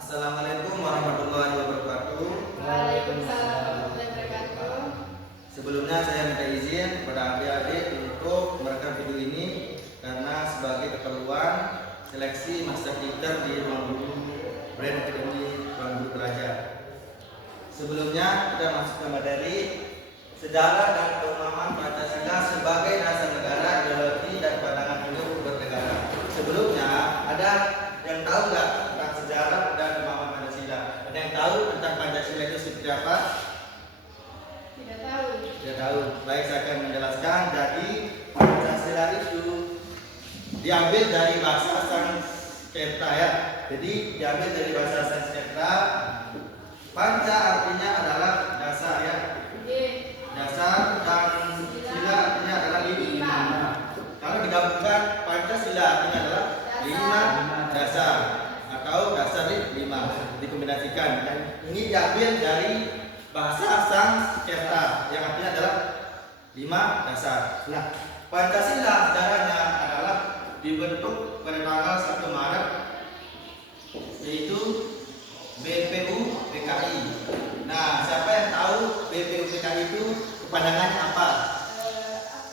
Assalamualaikum warahmatullahi wabarakatuh. Waalaikumsalam warahmatullahi wabarakatuh. Sebelumnya saya minta izin kepada adik-adik untuk merekam video ini karena sebagai keperluan seleksi master teacher di Ruang Guru Brand Academy Ruang Guru Belajar. Sebelumnya kita masuk ke materi sejarah dan pemahaman Pancasila sebagai dasar negara, ideologi dan pandangan hidup bernegara. Sebelumnya ada yang tahu nggak tentang sejarah dan pemahaman Pancasila? Ada yang tahu tentang Pancasila itu seperti apa? Tidak tahu. Tidak tahu. Baik, saya akan menjelaskan. Jadi Pancasila itu diambil dari bahasa Sanskerta ya. Jadi diambil dari bahasa Sanskerta. Panca artinya adalah dasar ya. Dasar dan sila artinya adalah lima. Kalau digabungkan Pancasila artinya adalah lima dasar atau dasar lima dikombinasikan. Dan ini diambil dari bahasa Sanskerta yang artinya adalah lima dasar. Nah, Pancasila sejarahnya adalah dibentuk pada tanggal 1 Maret yaitu BPU PKI. Nah, siapa yang tahu BPU PKI itu kepanjangannya apa?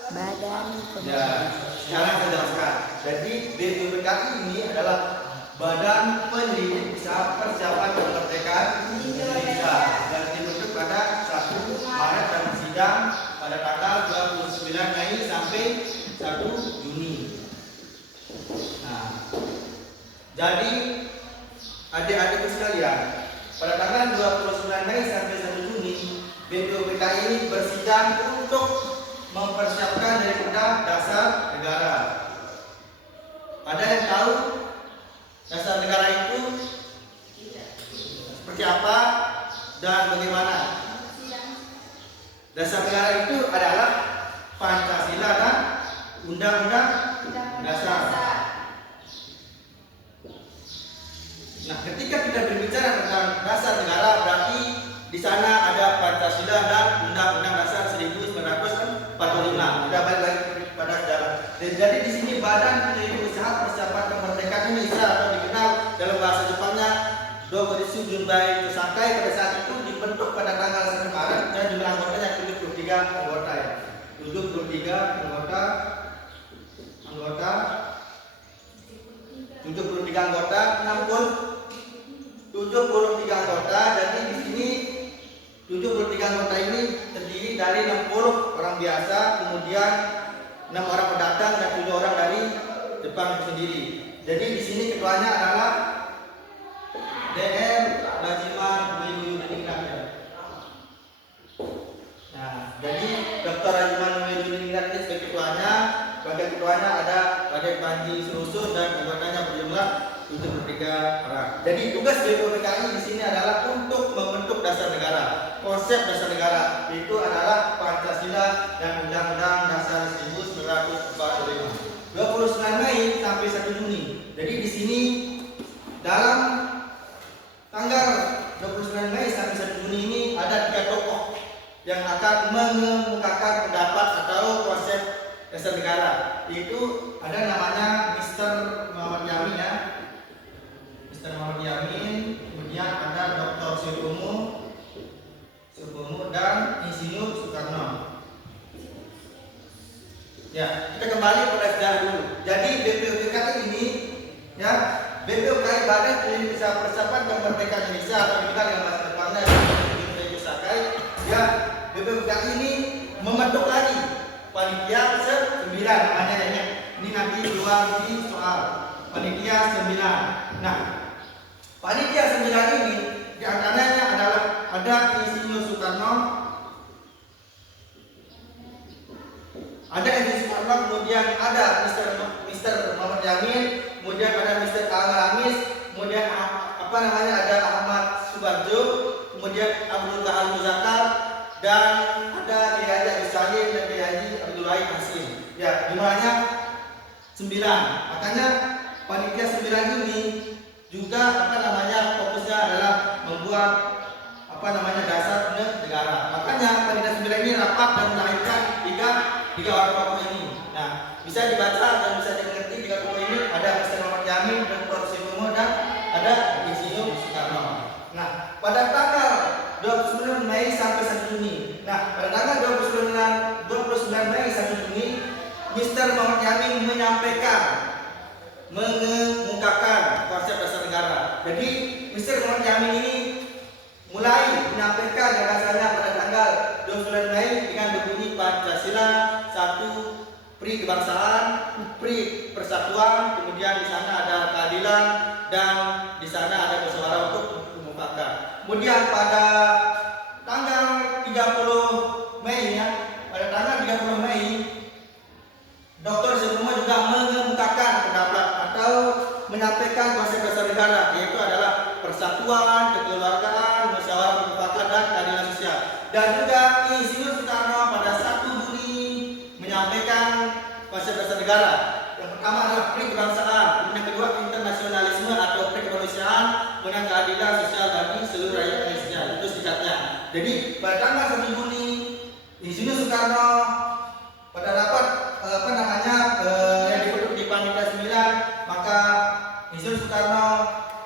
Badan Ya, sekarang saya jelaskan. Jadi BPU PKI ini adalah Badan Penyelidik Usaha Persiapan Kemerdekaan Indonesia dan dibentuk pada 1 Maret dan bersidang pada tanggal 29 Mei sampai 1 Juni. Nah, jadi adik-adikku sekalian, pada tanggal 29 Mei sampai 1 Juni, BPU PKI ini bersidang untuk mempersiapkan daripada dasar negara. Ada yang tahu dasar negara itu seperti apa dan bagaimana? Dasar negara itu adalah Pancasila dan Undang-Undang Dasar. Nah, ketika kita berbicara tentang dasar negara, berarti di sana ada Pancasila dan Undang-Undang Dasar 1945. Kita balik lagi pada sejarah. Jadi di sini Badan Penyelidik Usaha Persiapan Kemerdekaan Indonesia atau dikenal dalam bahasa Jepangnya Dogoritsu Junbai Tosakai pada saat itu dibentuk pada tanggal 1 Maret dan jumlah anggotanya 73 anggota ya. 73 anggota 73 anggota. Jadi di sini 73 anggota ini terdiri dari 60 orang biasa, kemudian 6 orang pendatang dan 7 orang dari Jepang itu sendiri. Jadi di sini ketuanya adalah DM Rajiman Widyudiningrat. Nah, jadi Dr. Rajiman Widyudiningrat ini sebagai ketuanya. Bagian ketuanya ada Raden Panji Suroso dan anggotanya berjumlah 73 orang. Jadi tugas BPU PKI di sini adalah untuk membentuk dasar negara. Konsep dasar negara itu adalah Pancasila dan Undang-Undang Dasar 1945. 29 Mei sampai 1 Juni. Jadi di sini dalam tanggal 29 Mei sampai 1 Juni ini ada 3 tokoh yang akan mengemukakan pendapat atau konsep dasar negara. Itu ada namanya Mr. Muhammad Yamin ya. Mr. Muhammad Yamin, kemudian ada Dr. Supomo dan Insinyur Soekarno. Ya, kita kembali pada sejarah dulu. Jadi BPU PKI ini ya, BPU PKI Badan Penyelidik Usaha Persiapan Kemerdekaan Indonesia atau dikenal dengan bahasa Jepangnya Junbai Tosakai. Ya, BPU PKI ini membentuk lagi panitia 9 namanya ya. Ini nanti keluar di soal panitia 9. Nah, panitia 9 ini diantaranya adalah ada Insinyur Soekarno, ada Insinyur Soekarno, kemudian ada Mr. Muhammad Yamin, kemudian ada Mr. Ahmad Amis, kemudian ada Ahmad Subarjo, kemudian Abdul Kahal Muzakar, dan ada Kiai Haji Agus Salim dan Kiai Haji Abdul Wahid Hasim. Ya, jumlahnya 9. Makanya panitia 9 ini juga fokusnya adalah membuat dasar negara. Makanya panitia 9 ini rapat dan melahirkan tiga orang tokoh ini. Nah, bisa dibaca dan bisa dimengerti 3 tokoh ini. Ada Mr. Muhammad Yamin, Dr. Supomo dan ada Insinyur Soekarno. Jadi Mr. Muhammad Jamil ini mulai menyampaikan gagasannya pada tanggal 29 Mei dengan berbunyi Pancasila satu, pri kebangsaan, pri persatuan, kemudian di sana ada keadilan dan di sana ada musyawarah untuk mufakat. Kemudian pada tanggal 30 Mei ya, pada tanggal 30 Mei Dr. Sutomo juga mengemukakan pendapat atau menyampaikan konsep dasar negara, yaitu adalah persatuan, kekeluargaan, musyawarah mufakat dan keadilan sosial. Dan juga Insinyur Soekarno pada 1 Juni menyampaikan konsep dasar negara. Yang pertama adalah pri kebangsaan, kemudian yang kedua internasionalisme atau pri kemanusiaan, kemudian keadilan sosial bagi seluruh rakyat Indonesia. Itu singkatnya. Jadi pada tanggal 1 Juni Insinyur Soekarno pada rapat yang dibentuk di Panitia 9, maka Insinyur Soekarno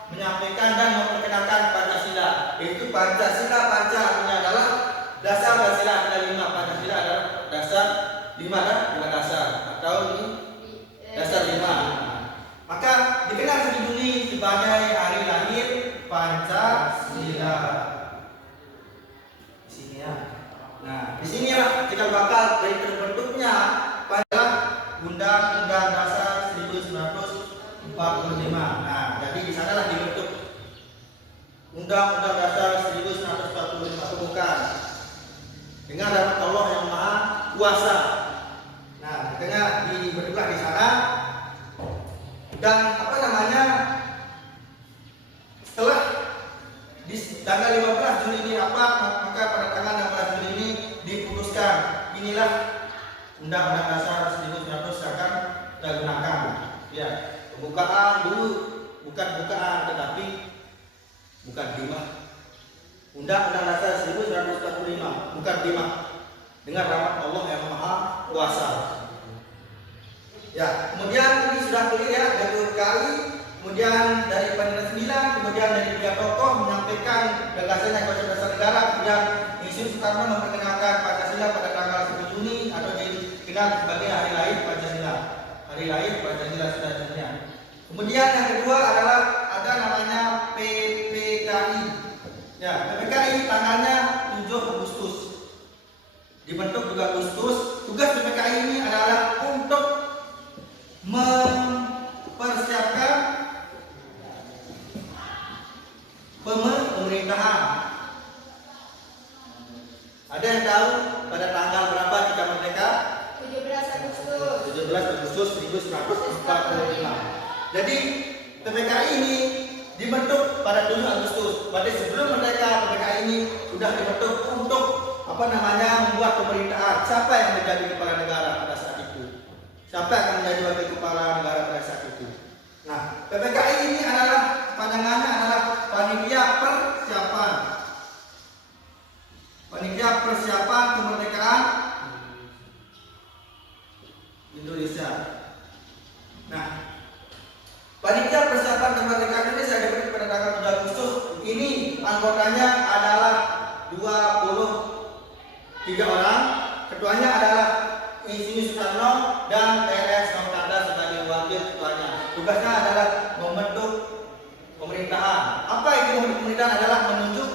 menyampaikan dan memperkenalkan Pancasila. Yaitu Pancasila, panca artinya adalah dasar, Pancasila adalah 5. Pancasila adalah dasar 5 dan 5 dasar atau ini dasar 5. Maka dikenal 1 Juni sebagai hari lahir Pancasila. Di sini ya. Nah, di sinilah kita bakal dari terbentuknya pada Undang-Undang Dasar 1945. Nah, jadi di sanalah dibentuk Undang-Undang Dasar 1945 pembukaan dengan rahmat Allah yang Maha Kuasa. Nah, makanya dibentuklah di sana. Dan setelah di tanggal 15 Juli ini maka pada tanggal 16 Juli ini diputuskan inilah Undang-Undang Dasar 1945 akan kita gunakan. Ya, pembukaan dulu, bukan bukaan tetapi bukan dimah. Undang-Undang Dasar 1945 bukan dimah, dengan rahmat Allah yang Maha Kuasa. Ya, kemudian ini sudah clear ya, dari kali. Kemudian dari Panitia 9, kemudian dari 3 tokoh menyampaikan gagasannya konsep dasar negara. Kemudian Insinyur Soekarno memperkenalkan Pancasila pada tanggal 1 Juni atau dikenal sebagai hari lahir Pancasila. Hari lahir Pancasila sudah dunia. Kemudian yang kedua adalah ada namanya PPKI. Ya, PPKI tanggalnya 7 Agustus. Dibentuk 2 Agustus. Tugas PPKI ini adalah untuk mempersiapkan pemerintahan. Ada yang tahu pada tanggal berapa kita merdeka? 17 Agustus. 17 Agustus 1945. Jadi PPKI ini dibentuk pada 7 Agustus. Berarti sebelum merdeka PPKI ini sudah dibentuk untuk membuat pemerintahan. Siapa yang menjadi kepala negara pada saat itu? Siapa yang akan menjadi wakil kepala negara pada saat itu? Nah, PPKI ini adalah panjangannya adalah Panitia Persiapan. Panitia Persiapan Kemerdekaan Indonesia. Nah, Panitia Persiapan Kemerdekaan Indonesia dibentuk pada tanggal 7 Agustus. Ini anggotanya adalah 23 orang. Ketuanya adalah Insinyur Soekarno dan R.S. Nongtanda sebagai wakil ketuanya. Tugasnya adalah membentuk pemerintahan. Apa itu membentuk pemerintahan? Adalah menunjuk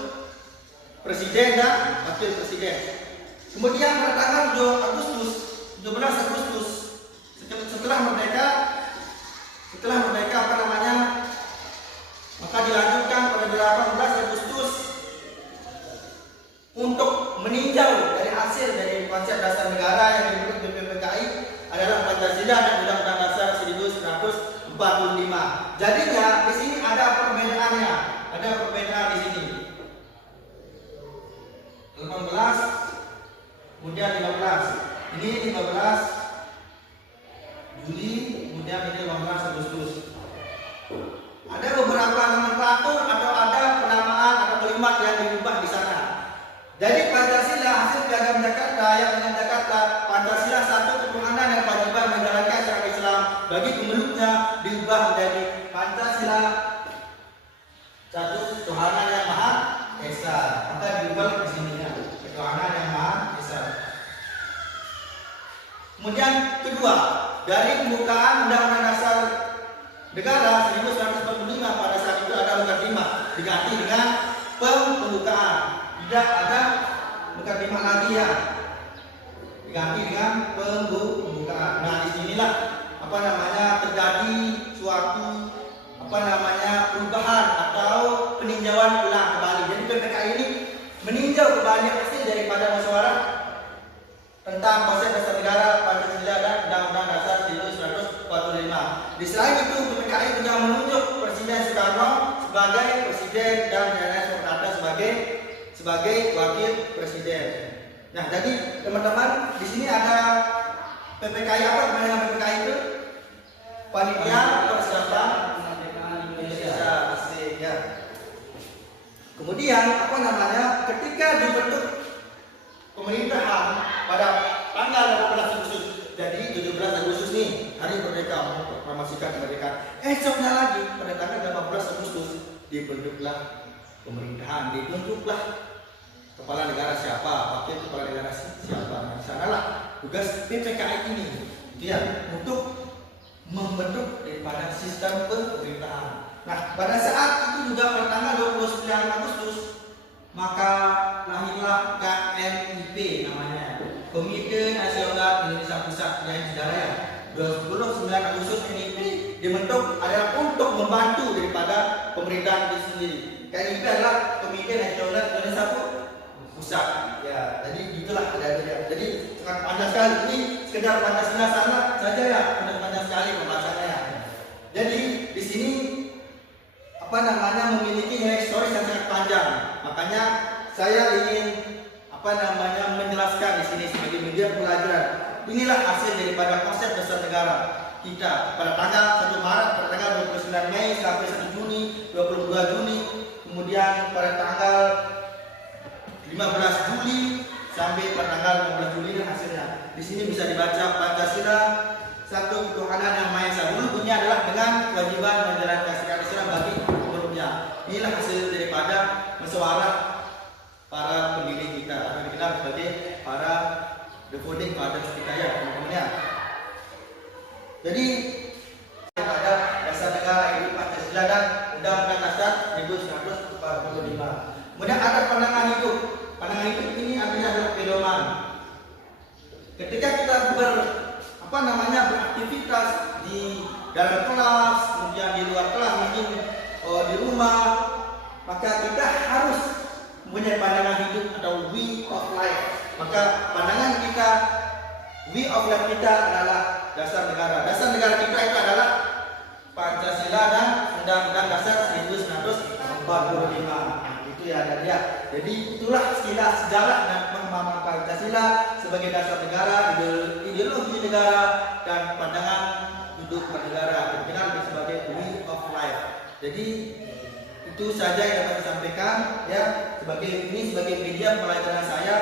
presiden dan wakil presiden. Kemudian pada tanggal 17 Agustus setelah merdeka maka dilanjutkan pada 18 Agustus untuk meninjau dari hasil dari konsep dasar negara yang dibentuk di PPKI adalah Pancasila dan Undang-Undang Dasar 1945. Jadinya di sini ada perbedaannya, ada perbedaan di sini. 18, kemudian 15. Ini 15 Juli, kemudian ini 15 Agustus. Ada beberapa nomenklatur atau ada penamaan atau kalimat yang diubah di sana. Jadi Pancasila hasil Piagam Jakarta yang dengan Jakarta, Pancasila satu ketuhanan dan kewajiban menjalankan syariat Islam bagi pemeluknya diubah menjadi Pancasila satu ketuhanan yang Maha Esa. Maka diubah di sininya ketuhanan yang Maha Esa. Kemudian kedua, dari pembukaan Undang-Undang Dasar Negara 1945 pada saat itu ada mengganti diganti dengan pembukaan. Tidak ada mukadimah lagi ya. Diganti dengan pembukaan. Nah, disinilah terjadi suatu perubahan atau peninjauan ulang kembali. Jadi PPKI ini meninjau kembali hasil daripada musyawarah tentang konsep dasar negara Pancasila dan Undang-Undang Dasar 1945. Di selain itu, PPKI juga menunjuk Presiden Soekarno sebagai presiden dan Jenderal Soekarno sebagai wakil presiden. Nah, jadi teman-teman, di sini ada PPKI apa? Namanya PPKI itu Panitia Persiapan Indonesia. Asik ya. Kemudian ketika dibentuk pemerintahan pada tanggal 18 Agustus, jadi 17 Agustus nih hari merdeka, proklamasikan kemerdekaan. Esoknya lagi pada tanggal 18 Agustus dibentuklah pemerintahan, ditunjuklah kepala negara siapa, wakil kepala negara siapa. Nah, sanalah tugas PPKI ini, dia untuk membentuk daripada sistem pemerintahan. Nah, pada saat itu juga pada tanggal 29 Agustus maka lahirlah KNIP namanya, Komite Nasional Indonesia Pusat. Yang saudara ya, 29 Agustus KNIP dibentuk adalah untuk membantu daripada pemerintahan itu sendiri. KNIP adalah Komite Nasional Indonesia Pusat. Ya, jadi itulah ada dia. Jadi sangat panjang sekali. Ini sekedar Pancasila sana saja ya, panjang sekali pembahasannya ya. Jadi di sini memiliki nilai historis yang sangat panjang. Makanya saya ingin menjelaskan di sini sebagai media pelajaran. Inilah hasil daripada konsep dasar negara kita pada tanggal 1 Maret, pada tanggal 29 Mei sampai 1 Juni, 22 Juni, kemudian pada tanggal 15 Juli sampai pada tanggal 15 Juli dan hasilnya. Di sini bisa dibaca Pancasila satu ketuhanan yang Maha Esa. Dulu bunyinya adalah dengan kewajiban menjalankan segala Islam bagi seluruhnya. Inilah hasil daripada musyawarah para pemilih kita atau dikenal sebagai para the founding fathers kita ya teman-teman ya. Jadi ada dasar negara ini Pancasila dan Undang-Undang Dasar 1945. Kemudian ada pandangan hidup. Pandangan hidup ini artinya adalah pedoman. Ketika kita beraktivitas di dalam kelas, kemudian di luar kelas, mungkin di rumah, maka kita harus mempunyai pandangan hidup atau way of life. Maka pandangan kita, way of life kita adalah dasar negara. Dasar negara kita itu adalah Pancasila dan Undang-Undang Dasar 1945. Itu ya ada dia. Jadi itulah sekilas sejarah dan pemahaman Pancasila sebagai dasar negara, ideologi negara dan pandangan hidup bernegara, dikenal sebagai way of life. Jadi itu saja yang dapat saya sampaikan ya, sebagai media pelajaran saya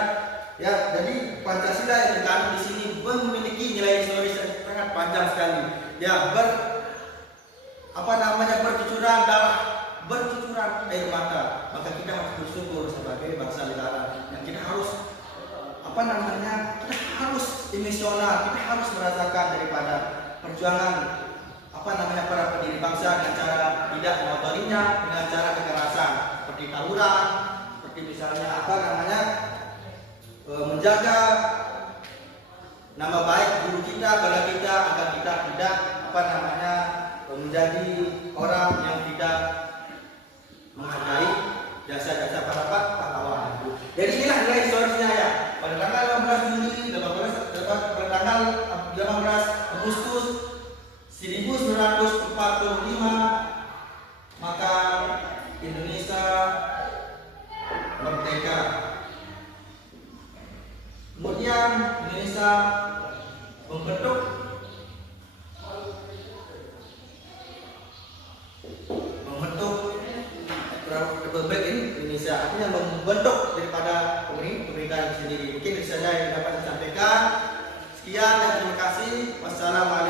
ya. Jadi Pancasila yang dikandung di sini memiliki nilai historis yang sangat panjang sekali ya, bercucuran darah, bercucuran air mata. Maka kita harus bersyukur sebagai bangsa negara, dan kita harus kita harus emosional, kita harus merasakan daripada perjuangan para pendiri bangsa dengan cara tidak mengotorinya dengan cara kekerasan seperti tawuran, seperti misalnya menjaga nama baik guru kita, bala kita, agar kita tidak menjadi orang yang tidak menghargai jasa-jasa para pahlawan. Jadi inilah nilai historisnya ya. Pada tanggal 18 Juli, pada tanggal 18 Agustus 1945, maka Indonesia merdeka. Kemudian Indonesia membentuk Republik Indonesia, artinya membentuk daripada pemerintahan sendiri. Mungkin itu saja yang dapat saya sampaikan. Sekian dan terima kasih. Wassalamualaikum.